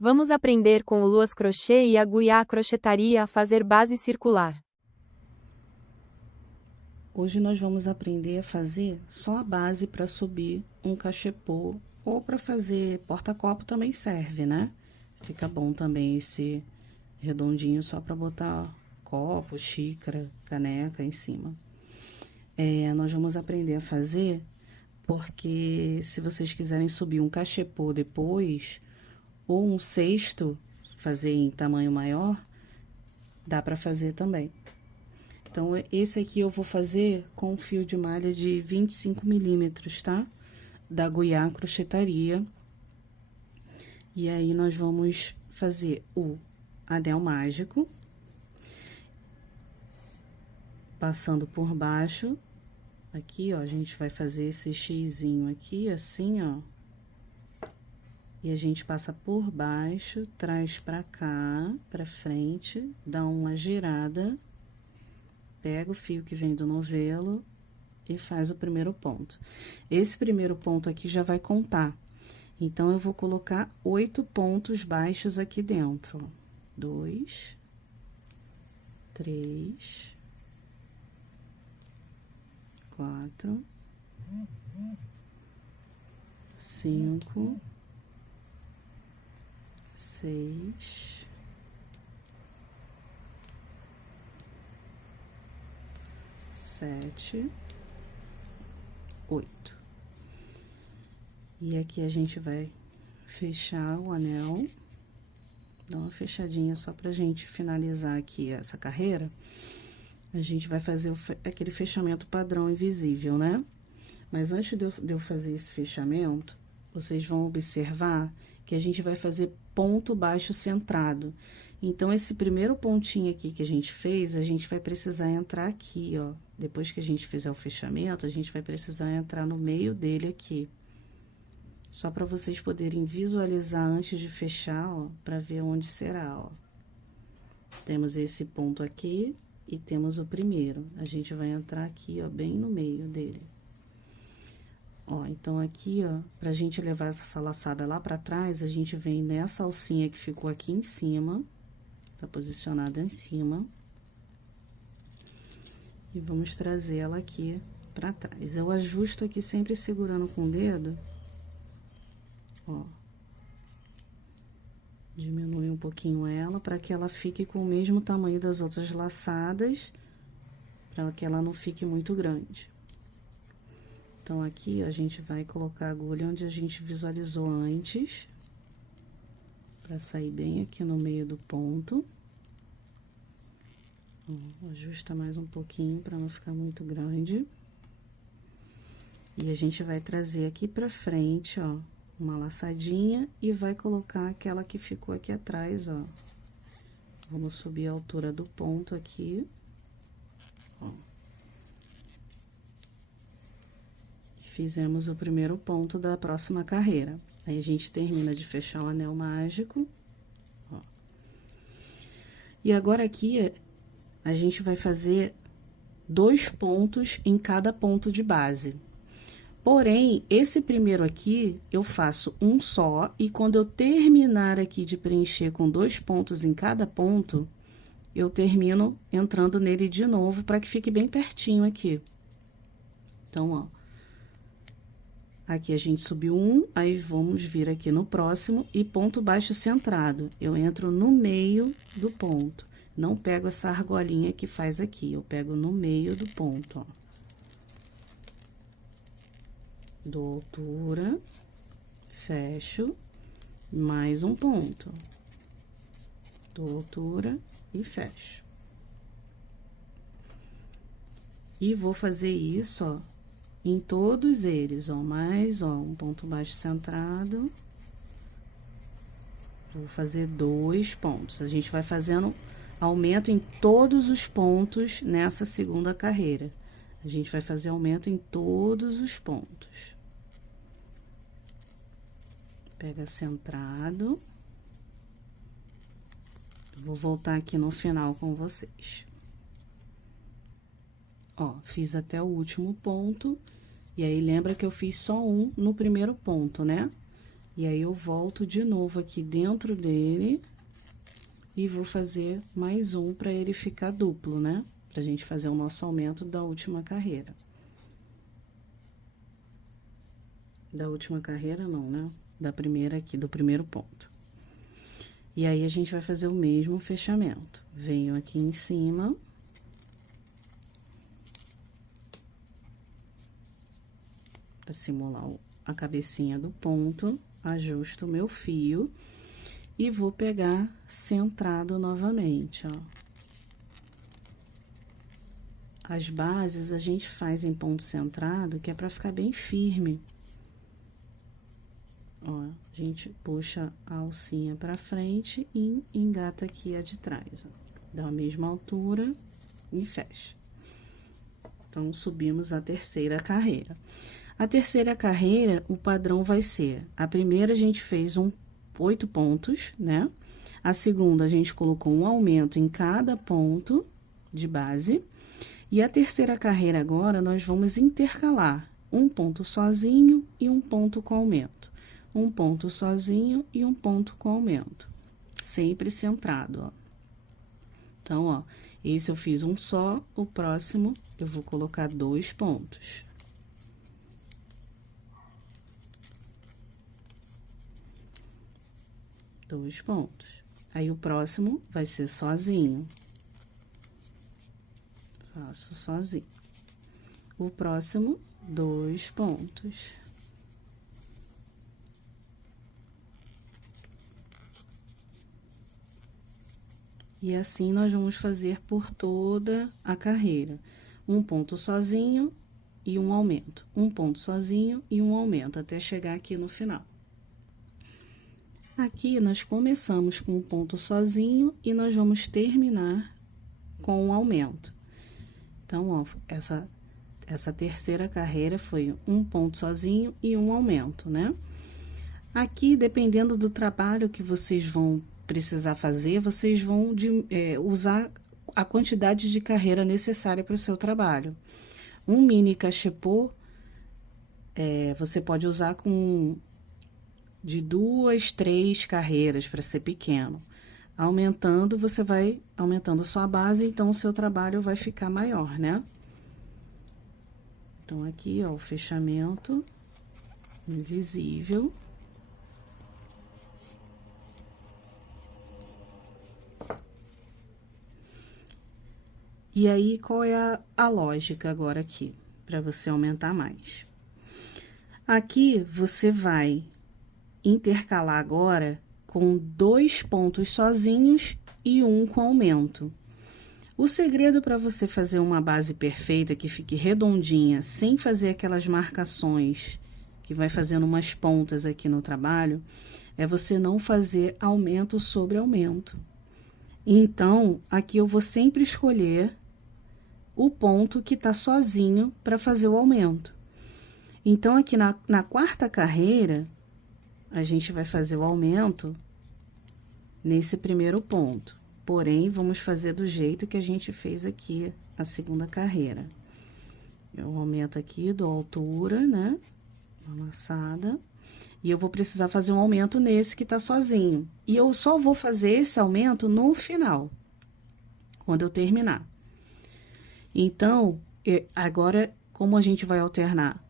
Vamos aprender com o Luas Crochê e a Guiá Crochetaria a fazer base circular. Hoje nós vamos aprender a fazer só a base para subir um cachepô ou para fazer porta-copo também serve, né? Fica bom também esse redondinho só para botar copo, xícara, caneca em cima. Nós vamos aprender a fazer porque se vocês quiserem subir um cachepô depois ou um cesto, fazer em tamanho maior, dá para fazer também. Então, esse aqui eu vou fazer com fio de malha de 25 milímetros, tá? Da Guiá Crochetaria. E aí, nós vamos fazer o anel mágico. Passando por baixo. Aqui, ó, a gente vai fazer esse xizinho aqui, assim, ó. E a gente passa por baixo, traz pra cá, pra frente, dá uma girada. Pega o fio que vem do novelo e faz o primeiro ponto. Esse primeiro ponto aqui já vai contar. Então, eu vou colocar 8 pontos baixos aqui dentro, ó. 2, 3, 4, 5, 6, 7, 8. E aqui a gente vai fechar o anel, dá uma fechadinha só pra gente finalizar aqui essa carreira. A gente vai fazer aquele fechamento padrão invisível, né? Mas antes de eu fazer esse fechamento, vocês vão observar que a gente vai fazer ponto baixo centrado. Então, esse primeiro pontinho aqui que a gente fez, a gente vai precisar entrar aqui, ó. Depois que a gente fizer o fechamento, a gente vai precisar entrar no meio dele aqui. Só para vocês poderem visualizar antes de fechar, ó, para ver onde será, ó. Temos esse ponto aqui e temos o primeiro. A gente vai entrar aqui, ó, bem no meio dele. Ó, então, aqui, ó, pra gente levar essa laçada lá pra trás, a gente vem nessa alcinha que ficou aqui em cima, tá posicionada em cima. E vamos trazer ela aqui pra trás. Eu ajusto aqui sempre segurando com o dedo, ó. Diminui um pouquinho ela pra que ela fique com o mesmo tamanho das outras laçadas, pra que ela não fique muito grande. Então, aqui, a gente vai colocar a agulha onde a gente visualizou antes, pra sair bem aqui no meio do ponto. Ó, ajusta mais um pouquinho pra não ficar muito grande. E a gente vai trazer aqui pra frente, ó, uma laçadinha e vai colocar aquela que ficou aqui atrás, ó. Vamos subir a altura do ponto aqui, ó. Fizemos o primeiro ponto da próxima carreira. Aí, a gente termina de fechar o anel mágico, ó. E agora, aqui, a gente vai fazer 2 pontos em cada ponto de base. Porém, esse primeiro aqui, eu faço um só, e quando eu terminar aqui de preencher com 2 pontos em cada ponto, eu termino entrando nele de novo, para que fique bem pertinho aqui. Então, ó. Aqui a gente subiu um, aí vamos vir aqui no próximo e ponto baixo centrado. Eu entro no meio do ponto. Não pego essa argolinha que faz aqui, eu pego no meio do ponto, ó. Dou altura, fecho, mais um ponto. Dou altura e fecho. E vou fazer isso, ó, em todos eles, ó, mais, ó, um ponto baixo centrado. Vou fazer 2 pontos. A gente vai fazendo aumento em todos os pontos nessa segunda carreira. A gente vai fazer aumento em todos os pontos. Pega centrado. Vou voltar aqui no final com vocês. Ó, fiz até o último ponto, e aí lembra que eu fiz só um no primeiro ponto, né? E aí, eu volto de novo aqui dentro dele e vou fazer mais um para ele ficar duplo, né? Pra gente fazer o nosso aumento da última carreira. Da última carreira, não, né? Da primeira aqui, do primeiro ponto. E aí, a gente vai fazer o mesmo fechamento. Venho aqui em cima. Pra simular a cabecinha do ponto, ajusto o meu fio e vou pegar centrado novamente, ó. As bases a gente faz em ponto centrado, que é pra ficar bem firme. Ó, a gente puxa a alcinha pra frente e engata aqui a de trás, ó. Dá a mesma altura e fecha. Então, subimos a terceira carreira. A terceira carreira, o padrão vai ser: a primeira a gente fez 8 pontos, né? A segunda a gente colocou um aumento em cada ponto de base. E a terceira carreira agora, nós vamos intercalar um ponto sozinho e um ponto com aumento. Um ponto sozinho e um ponto com aumento. Sempre centrado, ó. Então, ó, esse eu fiz um só, o próximo eu vou colocar 2 pontos. Dois pontos. Aí, o próximo vai ser sozinho. Faço sozinho. O próximo, 2 pontos. E assim, nós vamos fazer por toda a carreira. Um ponto sozinho e um aumento. Um ponto sozinho e um aumento, até chegar aqui no final. Aqui, nós começamos com um ponto sozinho e nós vamos terminar com um aumento. Então, ó, essa terceira carreira foi um ponto sozinho e um aumento, né? Aqui, dependendo do trabalho que vocês vão precisar fazer, vocês vão usar a quantidade de carreira necessária para o seu trabalho. Um mini cachepô, você pode usar de 2, 3 carreiras para ser pequeno. Aumentando, você vai aumentando sua base, então o seu trabalho vai ficar maior, né? Então, aqui, ó, o fechamento invisível. E aí, qual é a lógica agora aqui, para você aumentar mais? Aqui, você vai intercalar agora com 2 pontos sozinhos e um com aumento. O segredo para você fazer uma base perfeita, que fique redondinha, sem fazer aquelas marcações, que vai fazendo umas pontas aqui no trabalho, é você não fazer aumento sobre aumento. Então, aqui eu vou sempre escolher o ponto que tá sozinho para fazer o aumento. Então, aqui na quarta carreira, a gente vai fazer o aumento nesse primeiro ponto. Porém, vamos fazer do jeito que a gente fez aqui a segunda carreira. Eu aumento aqui, dou altura, né? Uma laçada. E eu vou precisar fazer um aumento nesse que tá sozinho. E eu só vou fazer esse aumento no final, quando eu terminar. Então, agora, como a gente vai alternar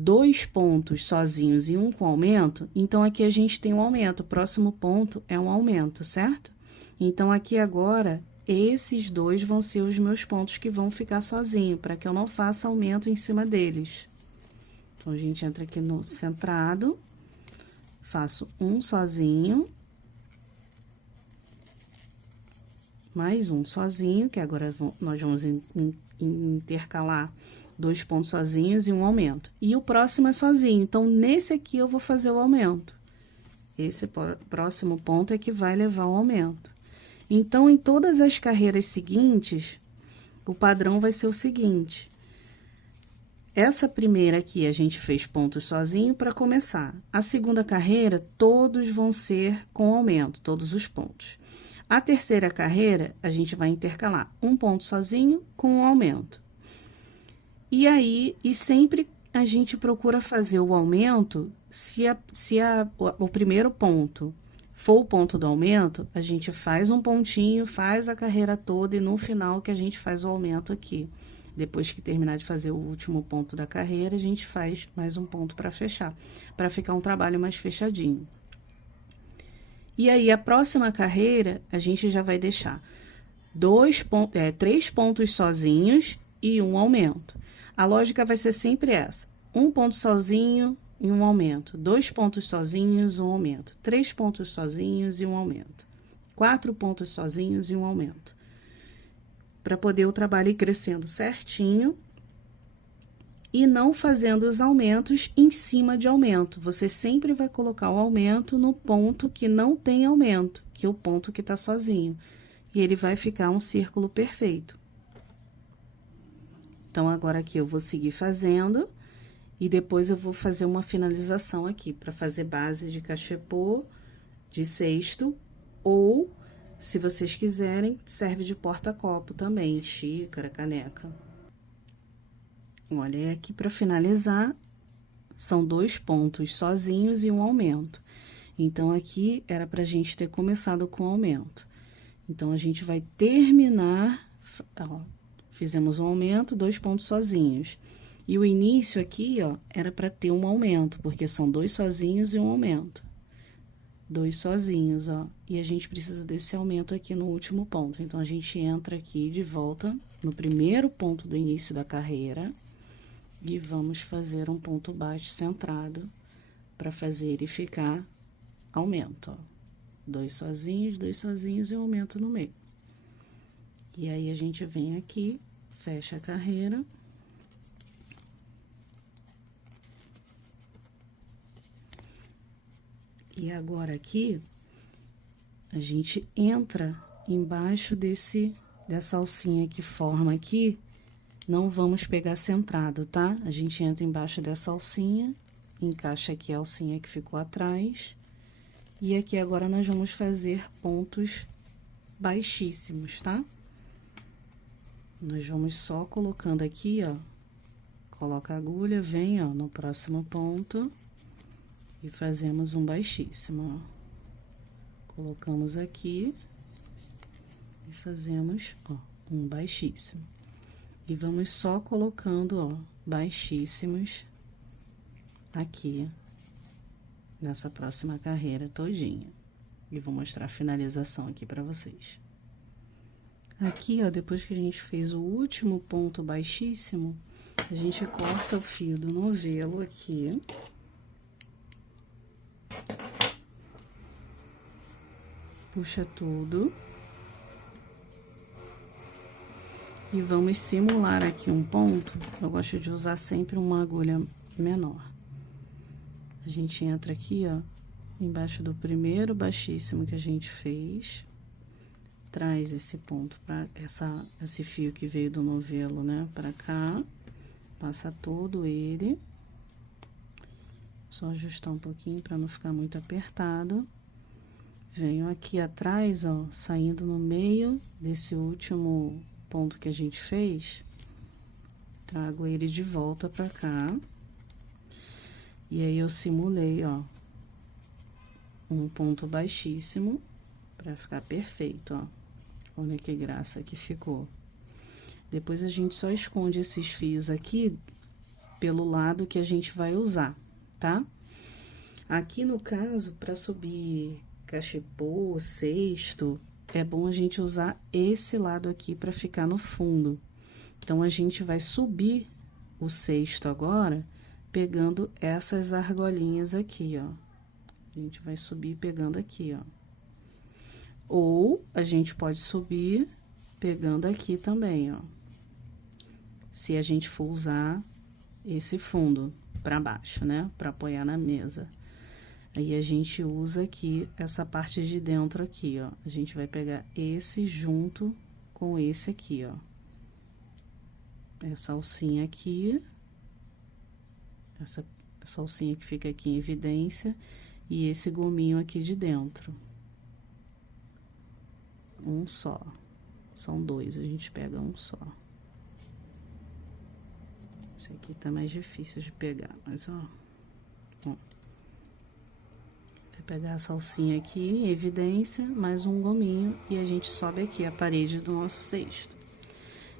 2 pontos sozinhos e um com aumento, então aqui a gente tem um aumento. O próximo ponto é um aumento, certo? Então, aqui agora, esses 2 vão ser os meus pontos que vão ficar sozinho, para que eu não faça aumento em cima deles. Então, a gente entra aqui no centrado, faço um sozinho, mais um sozinho, que agora nós vamos intercalar 2 pontos sozinhos e um aumento. E o próximo é sozinho, então, nesse aqui eu vou fazer o aumento. Esse próximo ponto é que vai levar o aumento. Então, em todas as carreiras seguintes, o padrão vai ser o seguinte: essa primeira aqui a gente fez pontos sozinho para começar. A segunda carreira, todos vão ser com aumento, todos os pontos. A terceira carreira, a gente vai intercalar um ponto sozinho com um aumento. E aí, sempre a gente procura fazer o aumento o primeiro ponto for o ponto do aumento, a gente faz um pontinho, faz a carreira toda e no final que a gente faz o aumento aqui. Depois que terminar de fazer o último ponto da carreira, a gente faz mais um ponto para fechar, para ficar um trabalho mais fechadinho. E aí, a próxima carreira, a gente já vai deixar 3 pontos sozinhos e um aumento. A lógica vai ser sempre essa: um ponto sozinho e um aumento, 2 pontos sozinhos, um aumento, 3 pontos sozinhos e um aumento, 4 pontos sozinhos e um aumento, para poder o trabalho ir crescendo certinho e não fazendo os aumentos em cima de aumento. Você sempre vai colocar o aumento no ponto que não tem aumento, que é o ponto que está sozinho, e ele vai ficar um círculo perfeito. Então, agora aqui eu vou seguir fazendo. E depois eu vou fazer uma finalização aqui, para fazer base de cachepô, de cesto, ou, se vocês quiserem, serve de porta-copo também, xícara, caneca. Olha, aqui para finalizar, são 2 pontos sozinhos e um aumento. Então, aqui era pra gente ter começado com aumento. Então, a gente vai terminar, ó, fizemos um aumento, 2 pontos sozinhos. E o início aqui, ó, era para ter um aumento, porque são 2 sozinhos e um aumento. 2 sozinhos, ó. E a gente precisa desse aumento aqui no último ponto. Então, a gente entra aqui de volta no primeiro ponto do início da carreira e vamos fazer um ponto baixo centrado para fazer ele ficar aumento, ó. 2 sozinhos e um aumento no meio. E aí, a gente vem aqui, fecha a carreira. E agora aqui, a gente entra embaixo dessa alcinha que forma aqui, não vamos pegar centrado, tá? A gente entra embaixo dessa alcinha, encaixa aqui a alcinha que ficou atrás, e aqui agora nós vamos fazer pontos baixíssimos, tá? Nós vamos só colocando aqui, ó, coloca a agulha, vem, ó, no próximo ponto. E fazemos um baixíssimo, ó. Colocamos aqui e fazemos, ó, um baixíssimo. E vamos só colocando, ó, baixíssimos aqui, nessa próxima carreira todinha. E vou mostrar a finalização aqui pra vocês. Aqui, ó, depois que a gente fez o último ponto baixíssimo, a gente corta o fio do novelo aqui. Puxa tudo. E vamos simular aqui um ponto. Eu gosto de usar sempre uma agulha menor. A gente entra aqui, ó, embaixo do primeiro baixíssimo que a gente fez. Traz esse ponto para esse fio que veio do novelo, né, para cá. Passa todo ele. Só ajustar um pouquinho para não ficar muito apertado. Venho aqui atrás, ó, saindo no meio desse último ponto que a gente fez, trago ele de volta pra cá. E aí, eu simulei, ó, um ponto baixíssimo pra ficar perfeito, ó. Olha que graça que ficou. Depois, a gente só esconde esses fios aqui pelo lado que a gente vai usar, tá? Aqui, no caso, pra subir cachepô, cesto, é bom a gente usar esse lado aqui para ficar no fundo. Então, a gente vai subir o cesto agora, pegando essas argolinhas aqui, ó. A gente vai subir pegando aqui, ó. Ou, a gente pode subir pegando aqui também, ó. Se a gente for usar esse fundo para baixo, né? Para apoiar na mesa. Aí, a gente usa aqui, essa parte de dentro aqui, ó. A gente vai pegar esse junto com esse aqui, ó. Essa alcinha aqui. Essa alcinha que fica aqui em evidência. E esse gominho aqui de dentro. Um só. São 2, a gente pega um só. Esse aqui tá mais difícil de pegar, mas, ó. Pegar a salsinha aqui, em evidência, mais um gominho e a gente sobe aqui a parede do nosso cesto.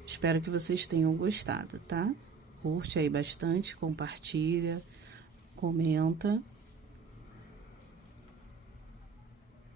Espero que vocês tenham gostado, tá? Curte aí bastante, compartilha, comenta